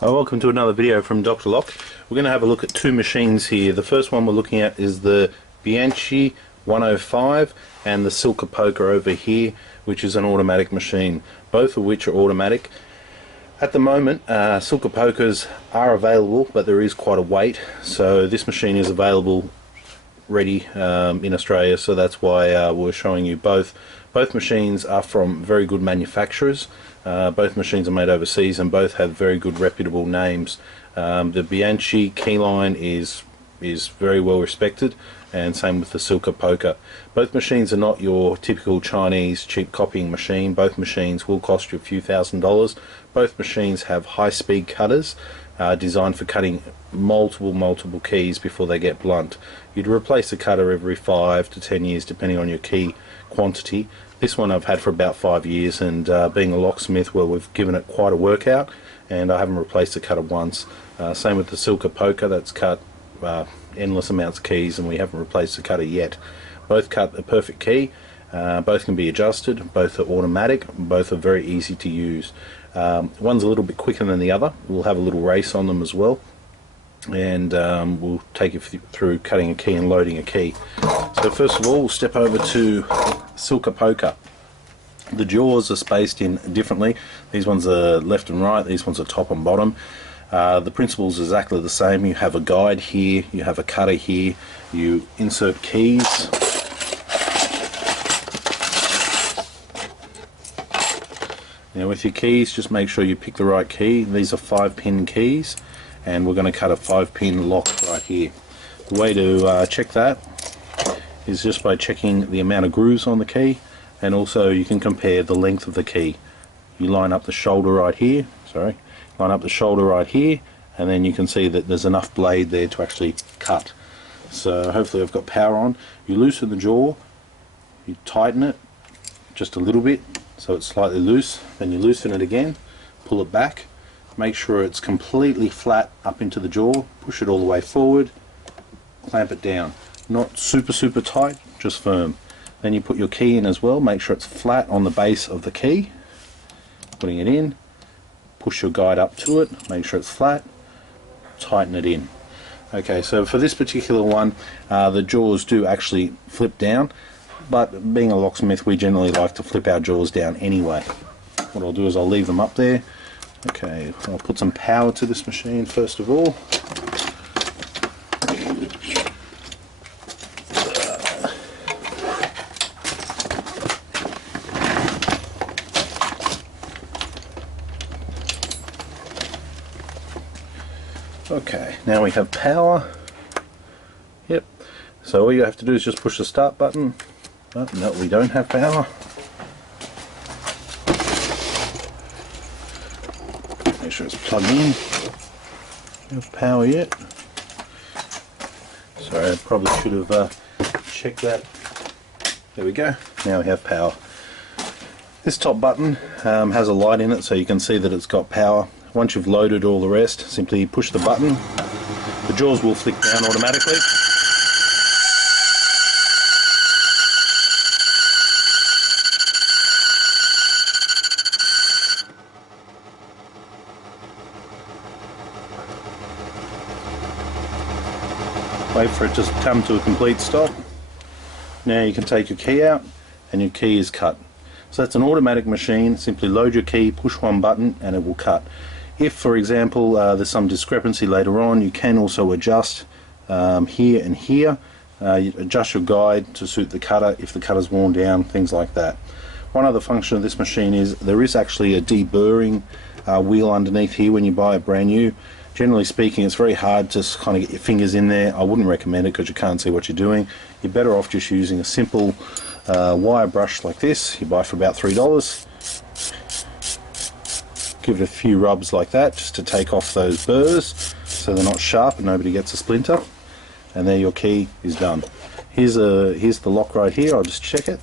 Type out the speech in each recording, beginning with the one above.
Welcome to another video from Dr. Lock. We're going to have a look at two machines here. The first one we're looking at is the Bianchi 105 and the Silca Poker over here, which is an automatic machine, both of which are automatic. At the moment, Silca Pokers are available, but there is quite a wait, so this machine is available ready in Australia, so that's why we're showing you both. Both machines are from very good manufacturers. Both machines are made overseas and both have very good reputable names. The Bianchi keyline is very well respected, and same with the Silca Poker. Both machines are not your typical Chinese cheap copying machine. Both machines will cost you a few $1,000s. Both machines have high-speed cutters designed for cutting multiple keys before they get blunt. You'd replace the cutter every 5 to 10 years depending on your key quantity. This one I've had for about 5 years, and being a locksmith, well, we've given it quite a workout, and I haven't replaced the cutter once. Same with the Silca Poker, that's cut endless amounts of keys and we haven't replaced the cutter yet. Both cut a perfect key, both can be adjusted, both are automatic, both are very easy to use. One's a little bit quicker than the other. We'll have a little race on them as well, and we'll take you through cutting a key and loading a key. So first of all, we'll step over to Silca Poker. The jaws are spaced in differently. These ones are left and right, these ones are top and bottom. The principle is exactly the same. You have a guide here, you have a cutter here, you insert keys. Now with your keys, just make sure you pick the right key. These are 5-pin keys, and we're going to cut a 5-pin lock right here. The way to check that is just by checking the amount of grooves on the key, and also you can compare the length of the key. You line up the shoulder right here, line up the shoulder right here, and then you can see that there's enough blade there to actually cut. So hopefully I've got power on. You loosen the jaw, you tighten it just a little bit so it's slightly loose, then you loosen it again, pull it back, make sure it's completely flat up into the jaw, push it all the way forward, clamp it down. Not super tight, just firm. Then you put your key in as well, make sure it's flat on the base of the key, putting it in, push your guide up to it, make sure it's flat, tighten it in. Okay, so for this particular one, the jaws do actually flip down, but being a locksmith, we generally like to flip our jaws down anyway. What I'll do is I'll leave them up there. Okay, I'll put some power to this machine first of all. Okay, now we have power. Yep, so all you have to do is just push the start button. Oh, no, we don't have power. Make sure it's plugged in. Do you have power yet? Sorry, I probably should have checked that. There we go, now we have power. This top button has a light in it, so you can see that it's got power. Once you've loaded all the rest, simply push the button. The jaws will flick down automatically. Wait for it to come to a complete stop. Now you can take your key out and your key is cut. So that's an automatic machine. Simply load your key, push one button and it will cut. If, for example, there's some discrepancy later on, you can also adjust here and here. You adjust your guide to suit the cutter if the cutter's worn down, things like that. One other function of this machine is there is actually a deburring wheel underneath here when you buy it brand new. Generally speaking, it's very hard to kind of get your fingers in there. I wouldn't recommend it because you can't see what you're doing. You're better off just using a simple wire brush like this. You buy for about $3. Give it a few rubs like that just to take off those burrs so they're not sharp and nobody gets a splinter, and there your key is done. Here's the lock right here. I'll just check it.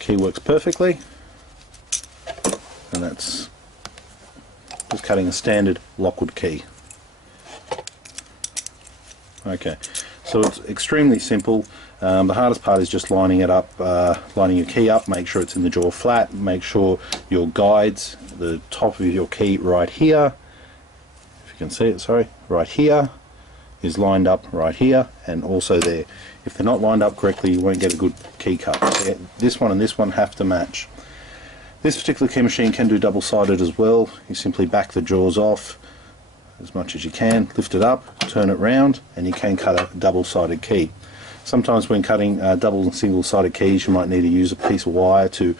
Key works perfectly, and that's just cutting a standard Lockwood key. Okay, so it's extremely simple. The hardest part is just lining it up, lining your key up, make sure it's in the jaw flat, make sure your guides, the top of your key right here, can see it, sorry, right here is lined up right here and also there. If they're not lined up correctly, you won't get a good key cut. So this one and this one have to match. This particular key machine can do double-sided as well. You simply back the jaws off as much as you can, lift it up, turn it round, and you can cut a double-sided key. Sometimes when cutting double and single-sided keys, you might need to use a piece of wire to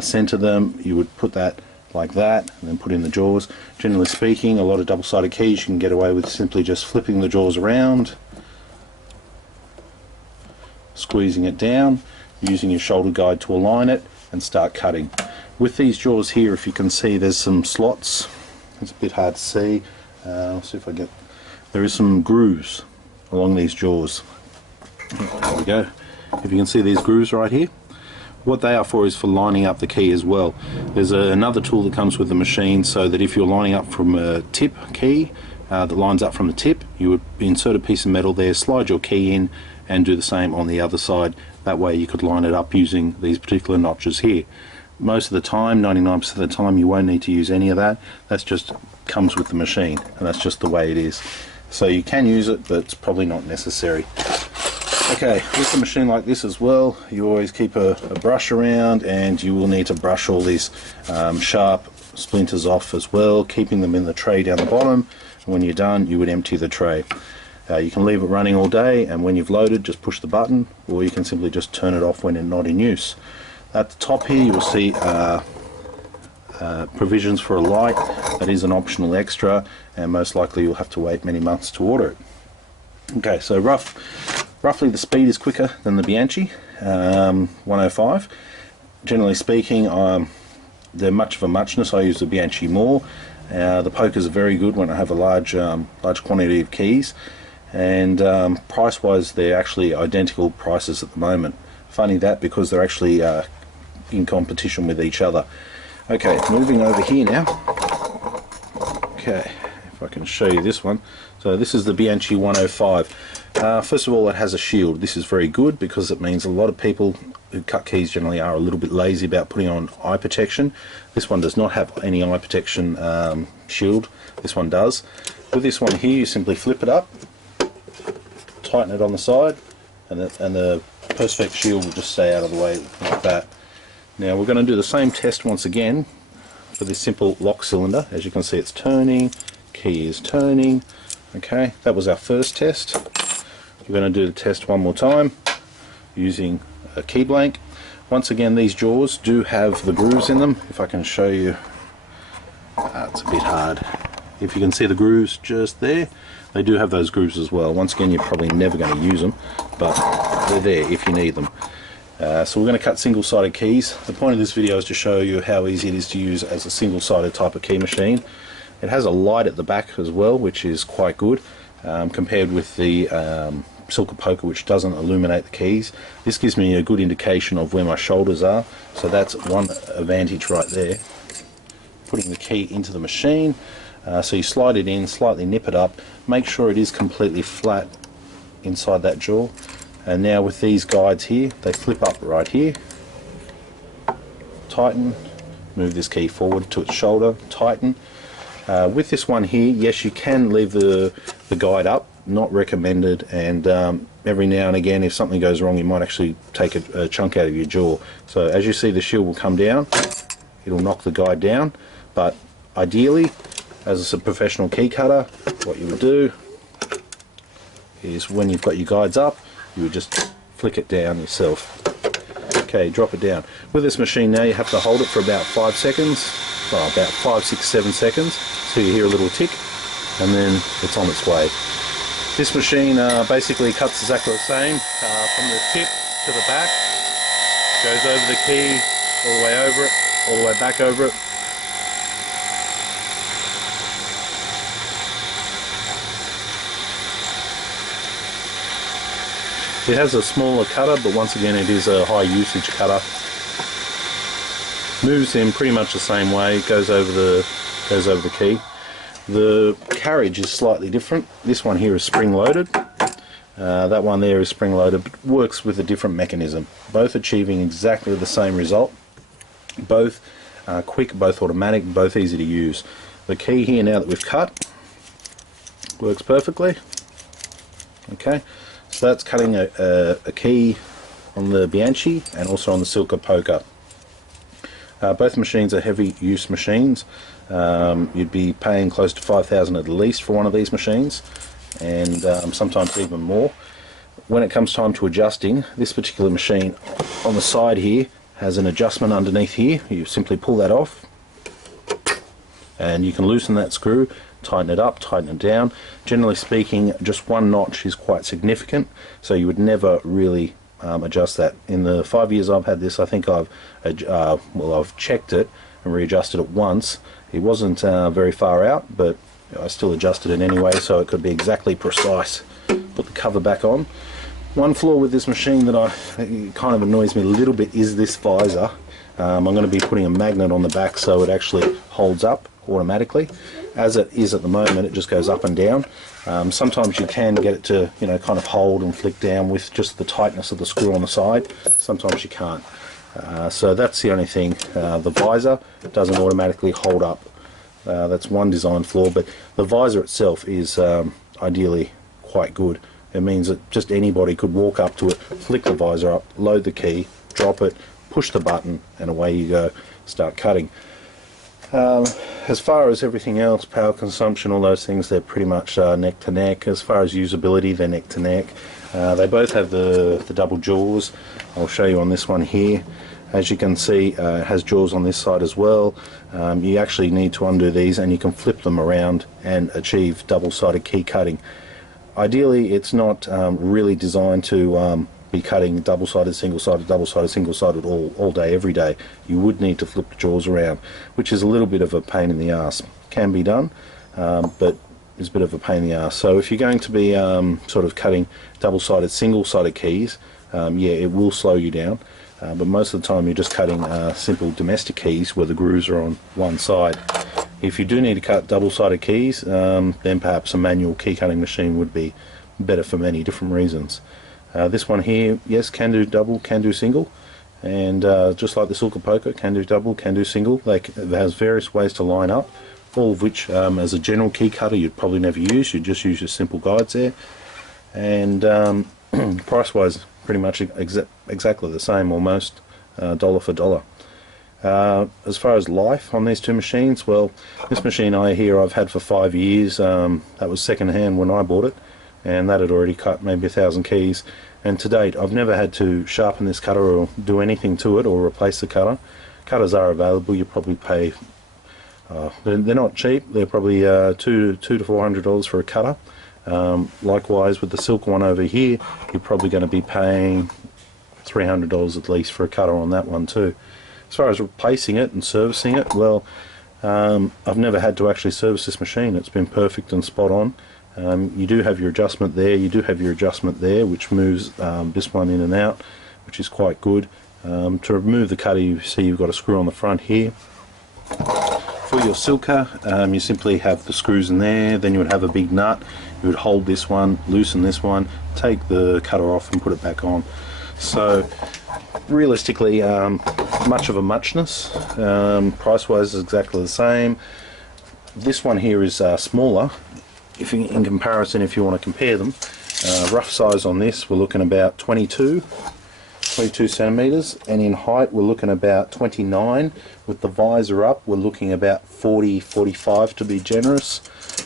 center them. You would put that like that and then put in the jaws. Generally speaking, a lot of double-sided keys you can get away with simply just flipping the jaws around, squeezing it down, using your shoulder guide to align it, and start cutting. With these jaws here, if you can see, there's some slots. It's a bit hard to see. I'll see if I get... There is some grooves along these jaws. There we go. If you can see these grooves right here, what they are for is for lining up the key as well. There's another tool that comes with the machine, so that if you're lining up from a tip key that lines up from the tip, you would insert a piece of metal there, slide your key in, and do the same on the other side. That way you could line it up using these particular notches here. Most of the time, 99% of the time, you won't need to use any of that. That's just comes with the machine, and that's just the way it is. So you can use it, but it's probably not necessary. Okay, with a machine like this as well, you always keep a brush around, and you will need to brush all these sharp splinters off as well, keeping them in the tray down the bottom. And when you're done, you would empty the tray. You can leave it running all day, and when you've loaded, just push the button, or you can simply just turn it off when it's not in use. At the top here, you will see provisions for a light. That is an optional extra, and most likely you'll have to wait many months to order it. Okay, so roughly the speed is quicker than the Bianchi 105. Generally speaking, they're much of a muchness. I use the Bianchi more. The pokers are very good when I have a large quantity of keys, and price-wise, they're actually identical prices at the moment. Funny that, because they're actually in competition with each other. Okay, moving over here now. Okay, if I can show you this one. So this is the Bianchi 105. First of all, it has a shield. This is very good because it means a lot of people who cut keys generally are a little bit lazy about putting on eye protection. This one does not have any eye protection shield. This one does. With this one here, you simply flip it up, tighten it on the side, and the Perspex shield will just stay out of the way like that. Now we're going to do the same test once again for this simple lock cylinder. As you can see, it's turning, key is turning. Okay, that was our first test. We're going to do the test one more time using a key blank. Once again, these jaws do have the grooves in them. If I can show you, it's a bit hard. If you can see the grooves just there, they do have those grooves as well. Once again, you're probably never going to use them, but they're there if you need them. So we're going to cut single-sided keys. The point of this video is to show you how easy it is to use as a single-sided type of key machine. It has a light at the back as well, which is quite good compared with the Silca Poker, which doesn't illuminate the keys. This gives me a good indication of where my shoulders are, so that's one advantage right there. Putting the key into the machine, so you slide it in, slightly nip it up, make sure it is completely flat inside that jaw. And now with these guides here, they flip up right here, tighten, move this key forward to its shoulder, tighten. With this one here, yes, you can leave the guide up, not recommended, and every now and again if something goes wrong you might actually take a chunk out of your jaw. So as you see, the shield will come down, it'll knock the guide down, but ideally as a professional key cutter, what you would do is when you've got your guides up, you would just flick it down yourself. Okay, drop it down. With this machine now, you have to hold it for about 5 seconds, well, about 5, 6, 7 seconds, so you hear a little tick, and then it's on its way. This machine basically cuts exactly the same, from the tip to the back, goes over the key, all the way over it, all the way back over it. It has a smaller cutter, but once again it is a high usage cutter. Moves in pretty much the same way, goes over the key. The carriage is slightly different. This one here is spring loaded. That one there is spring loaded, but works with a different mechanism. Both achieving exactly the same result. Both quick, both automatic, both easy to use. The key here now that we've cut, Works perfectly. Okay, so that's cutting a key on the Bianchi and also on the Silca Poker. Both machines are heavy use machines. You'd be paying close to $5,000 at least for one of these machines, and sometimes even more. When it comes time to adjusting, this particular machine on the side here has an adjustment underneath here. You simply pull that off and you can loosen that screw, tighten it up, tighten it down. Generally speaking, just one notch is quite significant, so you would never really adjust that. In the 5 years I've had this, I think I've checked it and readjusted it once. It wasn't very far out, but I still adjusted it anyway, so it could be exactly precise. Put the cover back on. One flaw with this machine that kind of annoys me a little bit is this visor. I'm going to be putting a magnet on the back so it actually holds up automatically. As it is at the moment, it just goes up and down. Sometimes you can get it to, you know, kind of hold and flick down with just the tightness of the screw on the side. Sometimes you can't. So that's the only thing. The visor doesn't automatically hold up. That's one design flaw, but the visor itself is ideally quite good. It means that just anybody could walk up to it, flick the visor up, load the key, drop it, push the button, and away you go, start cutting. As far as everything else, power consumption, all those things, they're pretty much neck to neck. As far as usability, they're neck to neck. They both have the double jaws. I'll show you on this one here. As you can see, it has jaws on this side as well. You actually need to undo these and you can flip them around and achieve double-sided key cutting. Ideally, it's not really designed to be cutting double-sided, single-sided, double-sided, single-sided all day, every day. You would need to flip the jaws around, which is a little bit of a pain in the ass. Can be done, but is a bit of a pain in the ass. So if you're going to be sort of cutting double-sided, single-sided keys, yeah, it will slow you down. But most of the time you're just cutting simple domestic keys where the grooves are on one side. If you do need to cut double-sided keys, then perhaps a manual key cutting machine would be better for many different reasons. This one here, yes, can do double, can do single, and just like the Silca Poker, can do double, can do single. It has various ways to line up, all of which as a general key cutter you'd probably never use. You'd just use your simple guides there, and price-wise pretty much exactly the same, almost dollar for dollar. As far as life on these two machines, well, this machine I've had for 5 years. That was second hand when I bought it, and that had already cut maybe 1,000 keys, and to date I've never had to sharpen this cutter or do anything to it or replace the cutter. Cutters are available. You probably pay they're not cheap. They're probably $200 to $400 for a cutter. Likewise with the Silca one over here, you're probably going to be paying $300 at least for a cutter on that one too. As far as replacing it and servicing it, well, I've never had to actually service this machine. It's been perfect and spot on. You do have your adjustment there, you do have your adjustment there, which moves this one in and out, which is quite good. To remove the cutter, you see you've got a screw on the front here. For your Silca, you simply have the screws in there, then you would have a big nut. You would hold this one, loosen this one, take the cutter off and put it back on. So realistically, much of a muchness. Price-wise is exactly the same. This one here is smaller. In comparison, if you want to compare them, rough size on this, we're looking about 22 centimeters, and in height we're looking about 29. With the visor up, we're looking about 40-45 to be generous.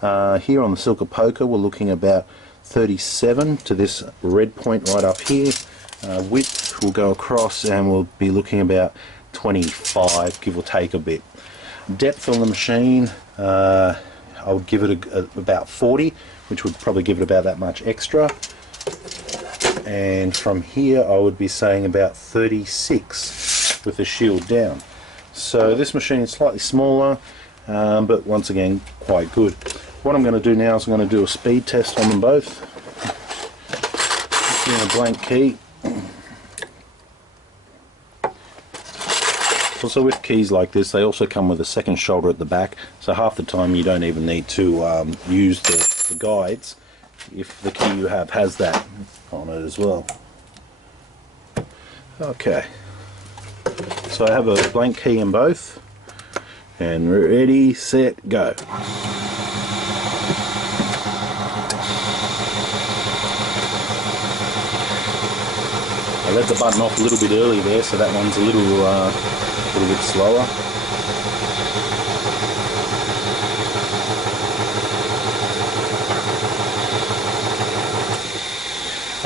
Here on the Silca Poker, we're looking about 37 to this red point right up here. Width will go across and we'll be looking about 25, give or take a bit. Depth on the machine, I would give it about 40, which would probably give it about that much extra. And from here I would be saying about 36 with the shield down. So this machine is slightly smaller, but once again quite good. What I'm going to do now is I'm going to do a speed test on them both. Using a blank key. Also with keys like this, they also come with a second shoulder at the back, so half the time you don't even need to use the guides if the key you have has that on it as well. Okay, so I have a blank key in both, and ready, set, go. I let the button off a little bit early there, so that one's a little bit slower.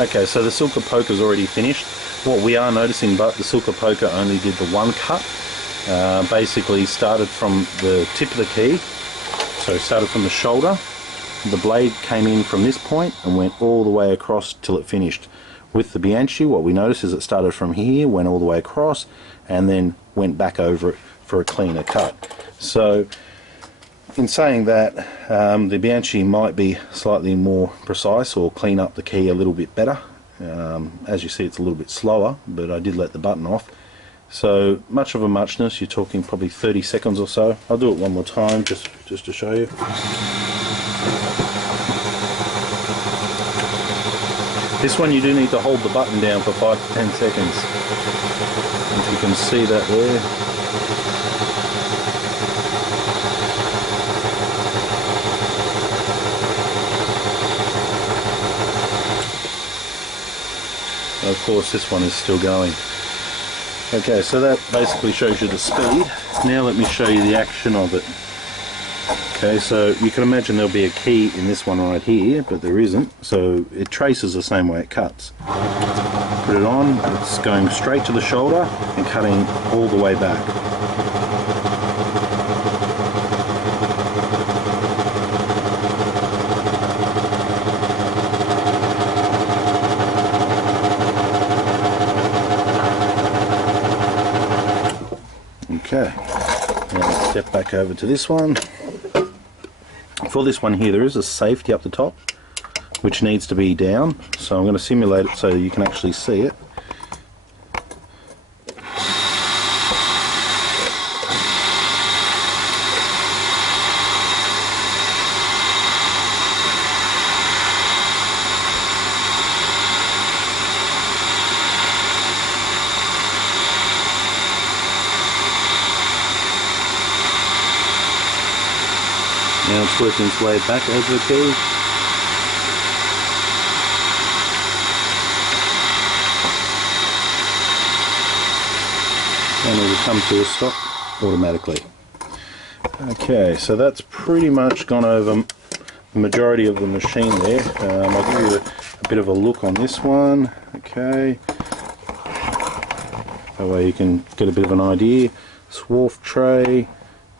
Okay, so the Silca Poker's already finished. What we are noticing, but the Silca Poker only did the one cut. Basically started from the tip of the key, so started from the shoulder. The blade came in from this point and went all the way across till it finished. With the Bianchi, what we noticed is it started from here, went all the way across, and then went back over it for a cleaner cut. So, in saying that, the Bianchi might be slightly more precise or clean up the key a little bit better. As you see, it's a little bit slower, but I did let the button off. So, much of a muchness, you're talking probably 30 seconds or so. I'll do it one more time just to show you. This one you do need to hold the button down for 5 to 10 seconds. If you can see that there. Of course, this one is still going. Okay, so that basically shows you the speed. Now let me show you the action of it. Okay, so you can imagine there'll be a key in this one right here, but there isn't, so it traces the same way it cuts. Put it on, it's going straight to the shoulder and cutting all the way back. Okay, now let's step back over to this one. For this one here, there is a safety up the top which needs to be down, so I'm going to simulate it so you can actually see it. Now it's working its way back over the key. And it will come to a stop automatically. Okay, so that's pretty much gone over the majority of the machine there. I'll give you a bit of a look on this one. Okay, that way you can get a bit of an idea. Swarf tray,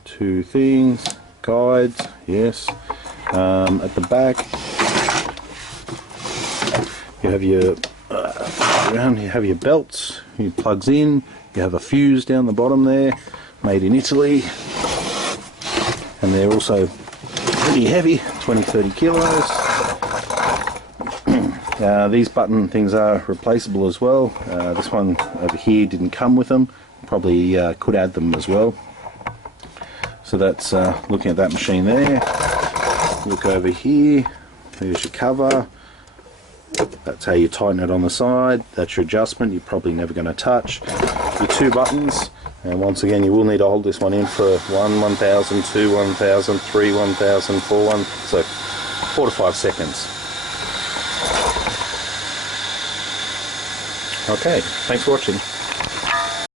2 things. Guides, yes. At the back, you have your belts, your plugs in. You have a fuse down the bottom there, made in Italy, and they're also pretty heavy, 20-30 kilos. These button things are replaceable as well. This one over here didn't come with them. Probably could add them as well. So that's looking at that machine there. Look over here, there's your cover. That's how you tighten it on the side. That's your adjustment, you're probably never going to touch. Your 2 buttons, and once again you will need to hold this one in for 1,000, 2, 1,000, 3, 1,000, 4, 1, so 4 to 5 seconds. Okay, thanks for watching.